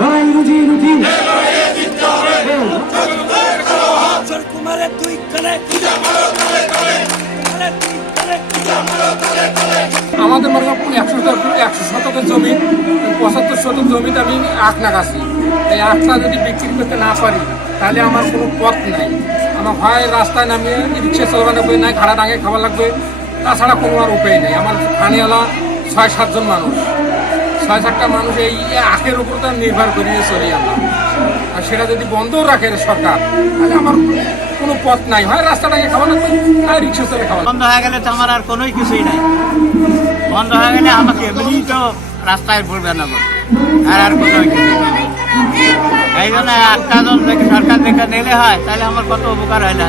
লড়াই রুজি রুজি কুমারের দুই কালে আমাদের মনে করেন 100 শতকের জমি 75 শতক জমিতে আমি আখ লাগাচ্ছি। এই আখটা যদি বিক্রি করতে না পারি তাহলে আমার কোনো পথ নাই। আমার হয় রাস্তায় নামিয়ে রিক্সা চালানো লাগবে, নাই ঘাড়া ডাঙে খাওয়া লাগবে, তাছাড়া কোনো আর উপায় নেই। আমার খানিওয়ালা 6-7 জন মানুষ, 6-7টা মানুষ এই আখের উপর তো নির্ভর করিয়ে চলি আমরা। আর সেটা যদি বন্ধও রাখে সরকার তাহলে আমার কোনো পথ নাই, হয় রাস্তাটাকে খাওয়া লাগবে, আর রিক্সা চলে খাওয়া। বন্ধ হয়ে গেলে তো আমার আর কোনোই কিছুই নাই। বন্ধ হয়ে গেলে আমাকে এমনি তো রাস্তায় পড়বে না, আর কোনোই কিছু নেই। এই জন্য একটা জন সরকার দেখে নিলে হয়, তাহলে আমার কত উপকার হয় না।